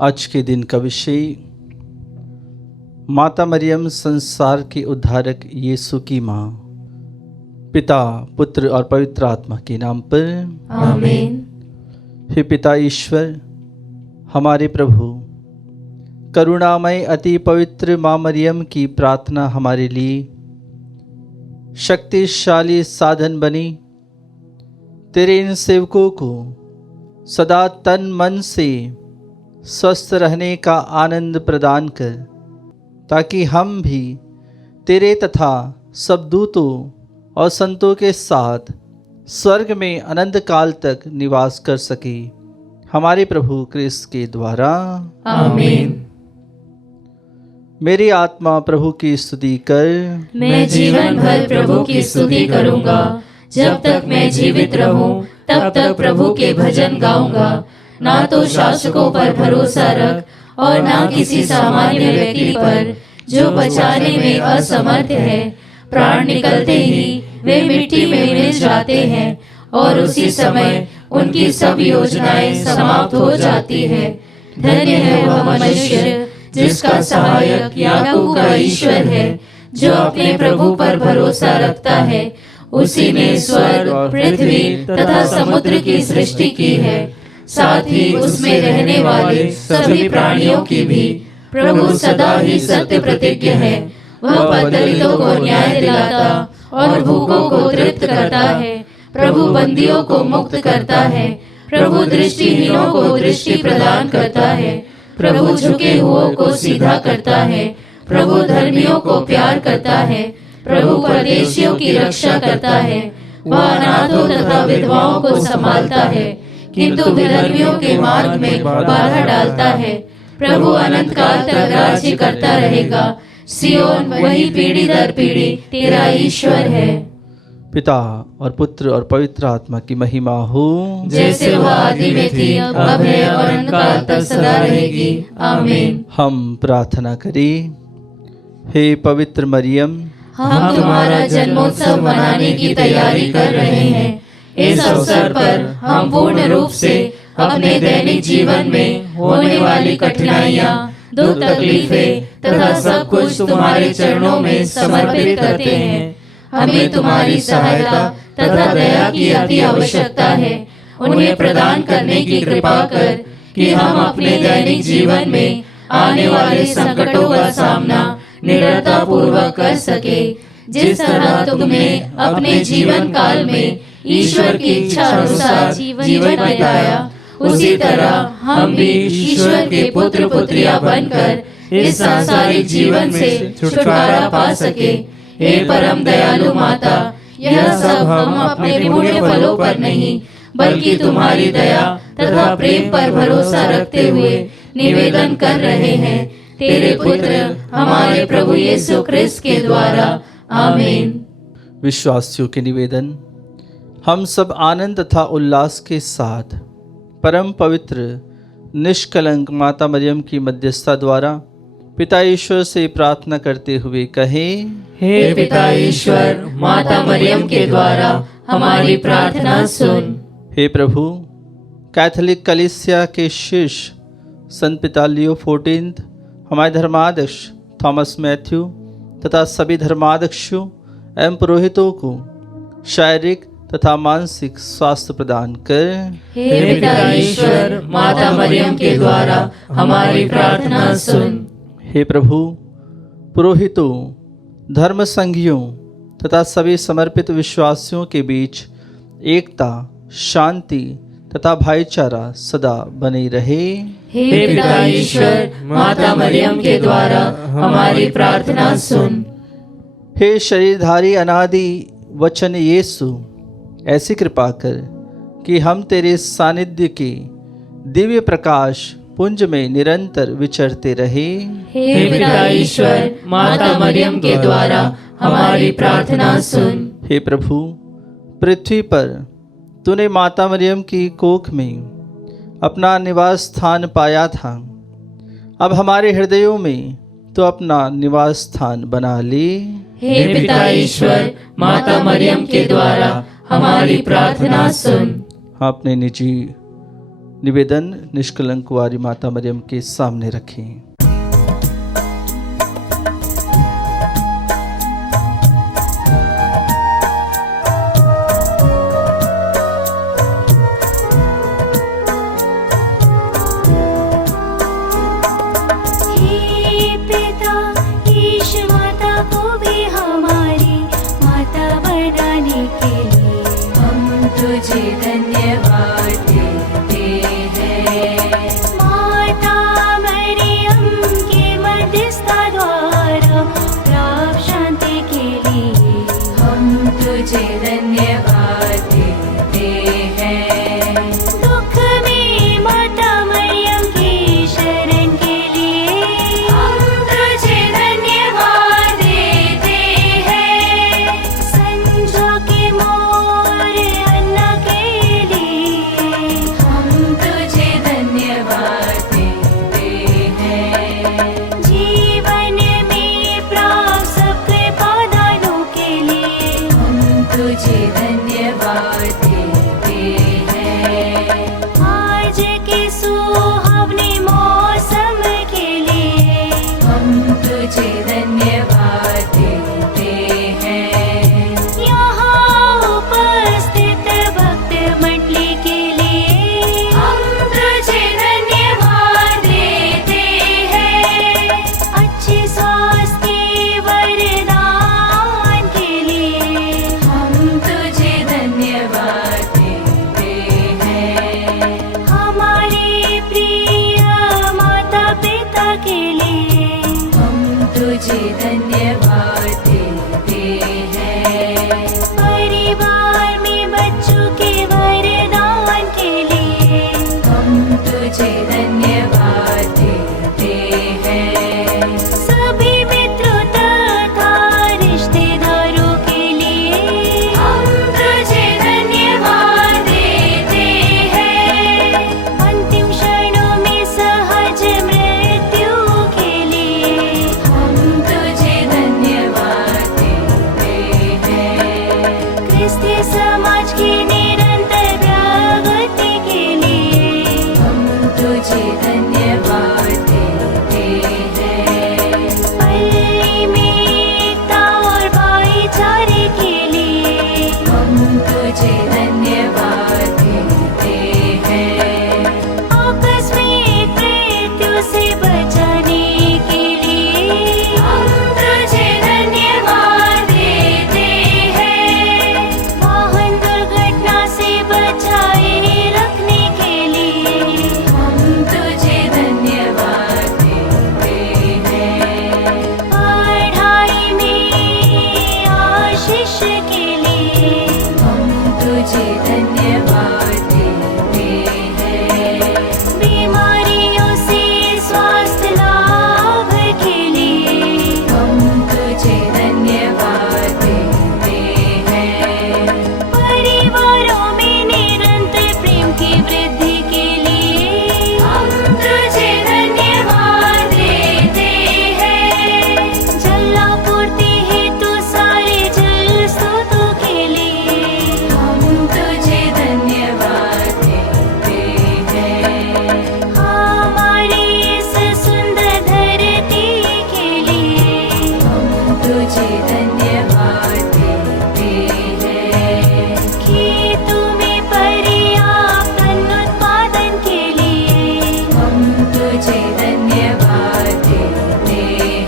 आज के दिन का विषय माता मरियम संसार के उद्धारक यीशु की माँ। पिता, पुत्र और पवित्र आत्मा के नाम पर आमीन। हे पिता ईश्वर, हमारे प्रभु, करुणामय अति पवित्र माँ मरियम की प्रार्थना हमारे लिए शक्तिशाली साधन बनी। तेरे इन सेवकों को सदा तन मन से स्वस्थ रहने का आनंद प्रदान कर, ताकि हम भी तेरे तथा सब दूतों और संतों के साथ स्वर्ग में अनंत काल तक निवास कर सके। हमारे प्रभु क्रिस्त के द्वारा आमीन। मेरी आत्मा प्रभु की स्तुति कर, मैं जीवन भर प्रभु की स्तुति करूंगा। जब तक मैं जीवित रहूं, तब तक प्रभु के भजन गाऊंगा। ना तो शासकों पर भरोसा रख और ना किसी सामान्य व्यक्ति पर, जो बचाने में असमर्थ है। प्राण निकलते ही वे मिट्टी में मिल जाते हैं और उसी समय उनकी सब योजनाएं समाप्त हो जाती है। धन्य है वह मनुष्य जिसका सहायक याकूब का ईश्वर है, जो अपने प्रभु पर भरोसा रखता है। उसी ने स्वर्ग, पृथ्वी तथा समुद्र की सृष्टि की है, साथ ही उसमें रहने वाले सभी प्राणियों की भी। प्रभु सदा ही सत्य प्रतिज्ञ है। वह पतितों को न्याय दिलाता और भूखों को तृप्त करता है। प्रभु बंदियों को मुक्त करता है। प्रभु दृष्टिहीनों को दृष्टि प्रदान करता है। प्रभु झुके हुओं को सीधा करता है। प्रभु धर्मियों को प्यार करता है। प्रभु परदेशियों की रक्षा करता है। वह अनाथों तथा विधवाओं को संभालता है, किंतु विधर्मियों के मार्ग में बाधा डालता है। प्रभु अनंत काल तक राज्य करता रहेगा। सियोन वही पीढ़ी दर पीढ़ी तेरा ईश्वर है। पिता और पुत्र और पवित्र आत्मा की महिमा हो, जैसे वह आदि में थी, अब है और अनंत काल तक सदा रहेगी। आमीन। हम प्रार्थना करें। हे पवित्र मरियम, हम तुम्हारा जन्मोत्सव मनाने की तैयारी कर रहे हैं। इस अवसर पर हम पूर्ण रूप से अपने दैनिक जीवन में होने वाली कठिनाइयाँ, दुख, तकलीफें तथा सब कुछ तुम्हारे चरणों में समर्पित करते हैं। हमें तुम्हारी सहायता तथा दया की अति आवश्यकता है। उन्हें प्रदान करने की कृपा कर कि हम अपने दैनिक जीवन में आने वाले संकटों का सामना निडरता पूर्वक कर सके। जिस तरह तुमने अपने जीवन काल में ईश्वर की इच्छा अनुसार जीवन बिताया, उसी तरह हम भी ईश्वर के पुत्र पुत्रियां बनकर इस सांसारिक जीवन से छुटकारा पा सके। हे परम दयालु माता, यह सब हम अपने पुण्य फलों पर नहीं, बल्कि तुम्हारी दया तथा प्रेम पर भरोसा रखते हुए निवेदन कर रहे हैं। तेरे पुत्र हमारे प्रभु यीशु क्रिस्त के द्वारा। आमीन। विश्वासियों के निवेदन। हम सब आनंद तथा उल्लास के साथ परम पवित्र निष्कलंक माता मरियम की मध्यस्थता द्वारा पिता ईश्वर से प्रार्थना करते हुए कहें। हे पिता ईश्वर, माता मरियम के द्वारा हमारी प्रार्थना सुन। हे प्रभु, कैथोलिक कलीसिया के शिष्य संत पिता लियो 14, हमारे धर्माध्यक्ष थॉमस मैथ्यू तथा सभी धर्माध्यक्षों एवं पुरोहितों को शारीरिक तथा मानसिक स्वास्थ्य प्रदान कर। हे पिता ईश्वर, माता मरियम के द्वारा हमारी प्रार्थना सुन। हे प्रभु, पुरोहितों, धर्म संघियों तथा सभी समर्पित विश्वासियों के बीच एकता, शांति तथा भाईचारा सदा बनी रहे। हे पिता ईश्वर, माता मरियम के द्वारा हमारी प्रार्थना सुन। हे शरीरधारी अनादि वचन यीशु, ऐसी कृपा कर कि हम तेरे सानिध्य के दिव्य प्रकाश पुंज में निरंतर विचरते रहे। हे पिता ईश्वर, माता मरियम के द्वारा हमारी प्रार्थना सुन। हे प्रभु, पृथ्वी पर तूने माता मरियम की कोख में अपना निवास स्थान पाया था, अब हमारे हृदयों में तो अपना निवास स्थान बना ले। हे पिता ईश्वर, माता मरियम के द्वारा हमारी प्रार्थना सुन। अपने निजी निवेदन निष्कलंक कुंवारी माता मरियम के सामने रखें। तुझे धन्यवाद देते हैं, माता मरियम के मध्यस्थता द्वारा प्राप्त शांति के लिए हम तुझे धन्यवाद देते हैं। दुख में माता मरियम की शरण के लिए हम तुझे धन्यवाद देते हैं। संजो के मोर तुझे धन्यवाद देते हैं। आज के सुहावने मौसम के लिए हम तुझे धन्यवाद देते हैं। यहाँ उपस्थित भक्त मंडली के लिए हम तुझे धन्यवाद देते हैं। अच्छे स्वास्थ्य के वरदान के लिए तुझे धन्यवाद देते हैं। हमारे प्रिय माता पिता के लिए हम तुझे धन्यवाद देते हैं। परिवार में बच्चों के वरदान के लिए हम तुझे धन्यवाद देते हैं। सभी मित्रों तथा रिश्तेदारों के लिए तुझे धन्यवाद देते हैं। अंतिम क्षणों में सहज मृत्यु के लिए हम तुझे धन्यवाद देते हैं। क्रिस्ती समाज की निरंतर प्रगति के लिए हम तुझे धन्यवाद देते हैं। पल्ली में एकता और भाईचारे के लिए हम तुझे धन्यवाद देते हैं। आकस्मिक मृत्यु से बचाने के लिए हम तुझे धन्यवाद देते हैं। वाहन दुर्घटना से बचाए रखने के लिए हम तुझे धन्यवाद देते हैं। पढ़ाई में आशीष के लिए हम तुझे धन्यवाद देते हैं। बीमारियों से स्वास्थ्य लाभ के लिए हम तुझे धन्यवाद देते हैं। परिवारों में निरंतर प्रेम की वृद्धि के लिए हम तुझे धन्यवाद देते हैं। जलापूर्ति हेतु सारे जल स्रोतों के लिए हम तुझे धन्यवाद देते हैं। हमारी इस सुंदर धरती के लिए हम तुझे धन्यवाद देते हैं। खेतों में पर्याप्त अन्न उत्पादन के लिए हम तुझे धन्यवाद देते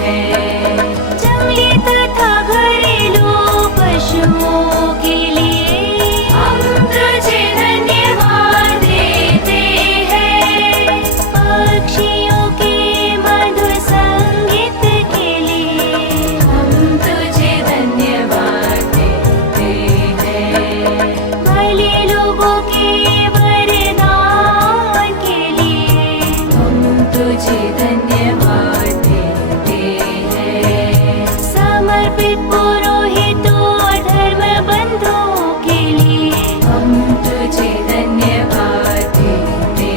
हैं। जंगली तथा घरेलू पशुओं के लिए हम तुझे धन्यवाद देते हैं। पक्षियों के मधुर संगीत के लिए हम तुझे धन्यवाद देते हैं। भले लोगों के वरदान के लिए हम तुझे धन्यवाद देते हैं। समर्पित पुरोहितों और धर्म बंधुओं के लिए हम तुझे धन्यवाद देते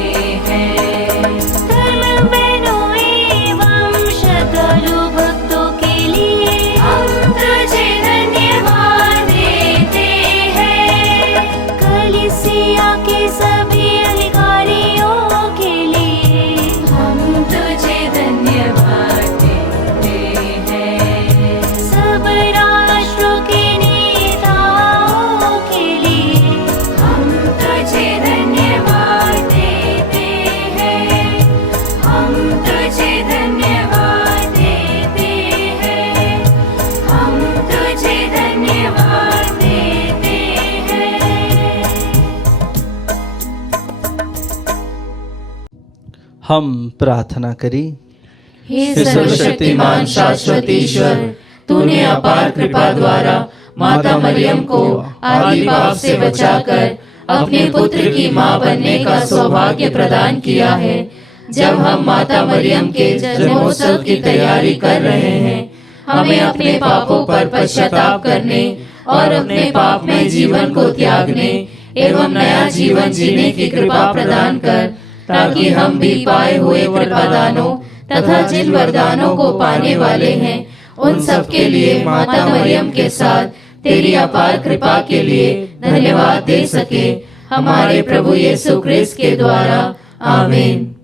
हम प्रार्थना करें। हे सर्वशक्तिमान शाश्वत ईश्वर, तूने अपार कृपा द्वारा माता मरियम को आदि पाप से बचाकर अपने पुत्र की मां बनने का सौभाग्य प्रदान किया है। जब हम माता मरियम के जन्मोत्सव की तैयारी कर रहे हैं, हमें अपने पापों पर पश्चाताप करने और अपने पाप में जीवन को त्यागने एवं नया जीवन जीने की कृपा प्रदान कर, ताकि हम भी पाए हुए कृपादानों तथा जिन वरदानों को पाने वाले हैं, उन सब के लिए माता मरियम के साथ तेरी अपार कृपा के लिए धन्यवाद दे सके। हमारे प्रभु यीशु क्रिस्त के द्वारा, आमीन।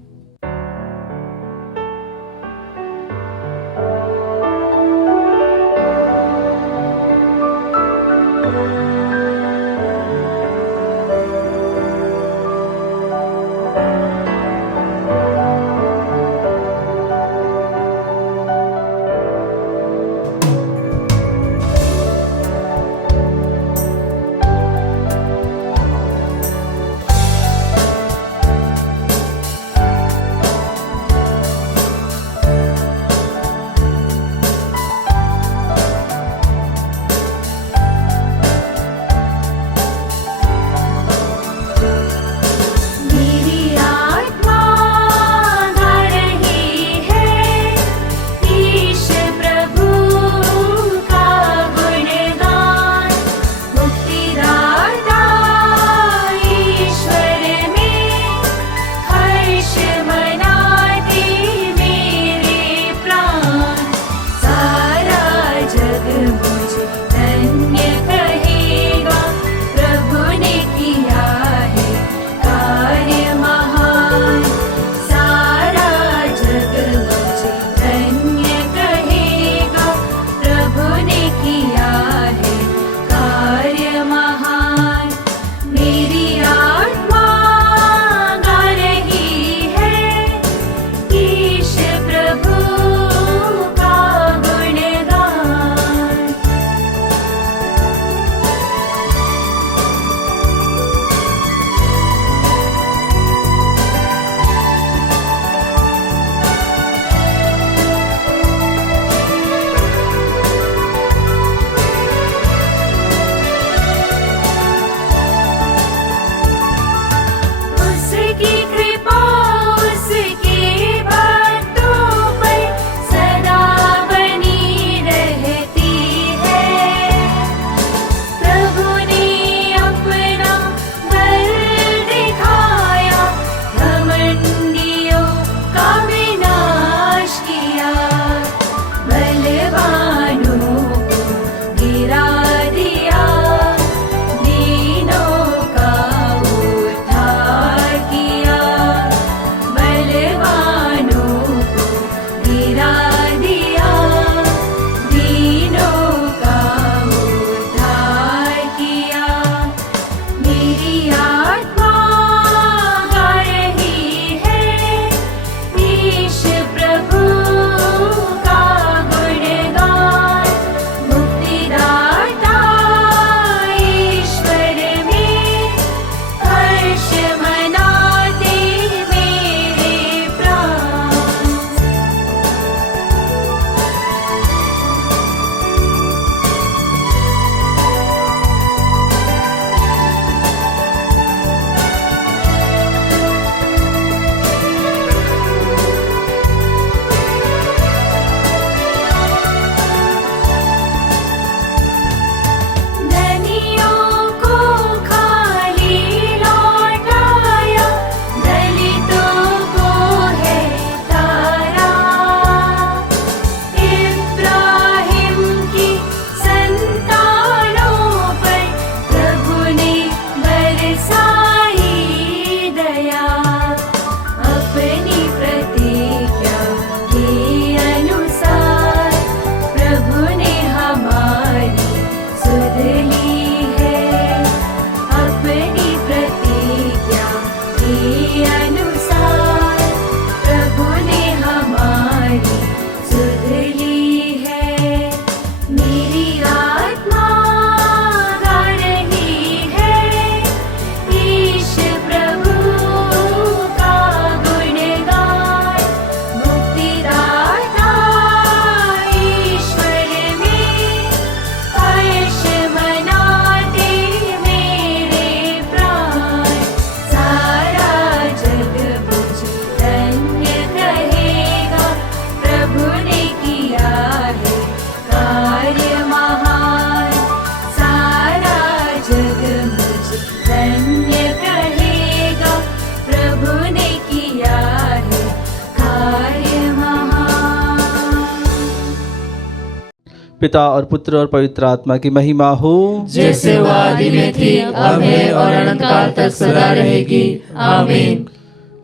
पिता और पुत्र और पवित्र आत्मा की महिमा हो, जैसे वो आदि में थी, अब है और अनंत काल तक सदा रहेगी। आमीन।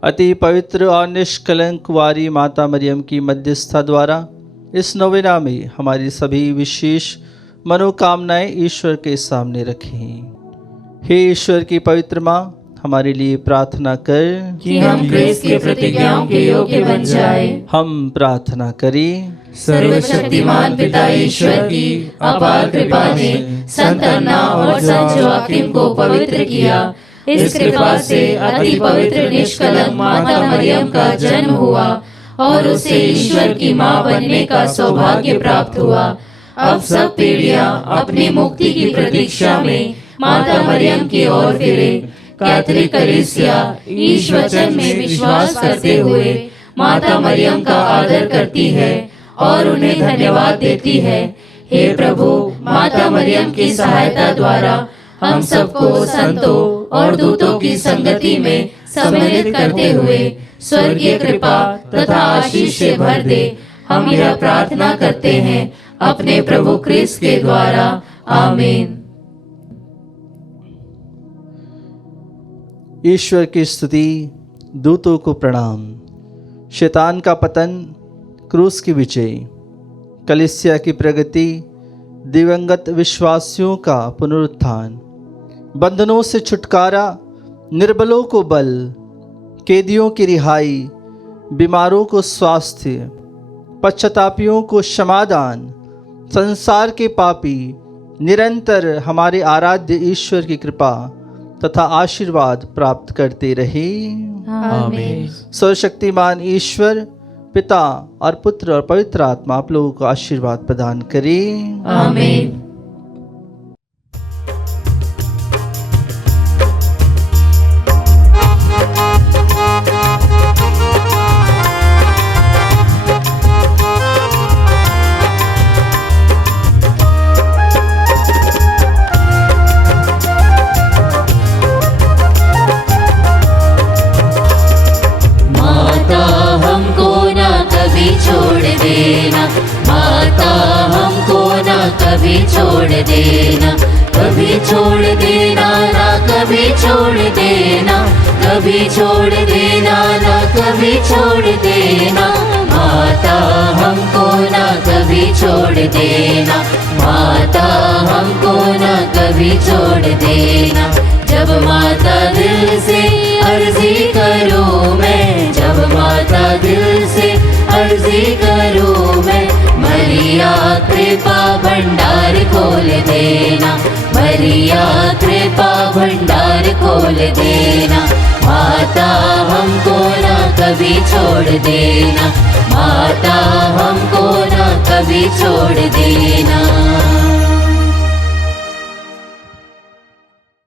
अति पवित्र और निष्कलंक वारी माता मरियम की मध्यस्थता द्वारा इस नोवेना में हमारी सभी विशेष मनोकामनाएं ईश्वर के सामने रखें। हे ईश्वर की पवित्र माँ, हमारे लिए प्रार्थना कर कि हम क्रिस्त की प्रतिज्ञाओं के योग्य बन जाए। हम प्रार्थना करें। सर्वशक्तिमान पिता ईश्वर की अपार कृपा ने संत अन्ना और संत जोआकिम को पवित्र किया। इस कृपा से अति पवित्र निष्कलंक माता मरियम का जन्म हुआ और उसे ईश्वर की मां बनने का सौभाग्य प्राप्त हुआ। अब सब पीढ़ियां अपनी मुक्ति की प्रतीक्षा में माता मरियम की ओर फिरे। कैथोलिक कलीसिया ईश वचन में विश्वास करते हुए माता मरियम का आदर करती है और उन्हें धन्यवाद देती है। हे प्रभु, माता मरियम की सहायता द्वारा हम सबको संतों और दूतों की संगति में सम्मिलित करते हुए स्वर्गीय कृपा तथा आशीष से भर दे। हम यह प्रार्थना करते हैं अपने प्रभु क्रिस्त के द्वारा। आमीन। ईश्वर की स्तुति, दूतों को प्रणाम। शैतान का पतन, क्रूस की विजय, कलीसिया की प्रगति, दिवंगत विश्वासियों का पुनरुत्थान, बंधनों से छुटकारा, निर्बलों को बल, कैदियों की रिहाई, बीमारों को स्वास्थ्य, पश्चातापियों को क्षमादान, संसार के पापी निरंतर हमारे आराध्य ईश्वर की कृपा तथा आशीर्वाद प्राप्त करते रहे। आमीन। सर्वशक्तिमान ईश्वर पिता और पुत्र और पवित्र आत्मा आप लोगों को आशीर्वाद प्रदान करे। आमीन। कभी छोड़ देना, कभी छोड़ देना ना, कभी छोड़ देना, कभी छोड़ देना ना, कभी छोड़ देना। माता हमको ना कभी छोड़ देना, माता हमको ना कभी छोड़ देना। जब माता दिल से अर्जी करूँ मैं, जब माता दिल से अर्जी करूँ मैं, मरिया कृपा भंडार खोल देना, मरिया कृपा भंडार खोल देना। माता हमको ना कभी छोड़ देना, माता हमको ना कभी छोड़ देना।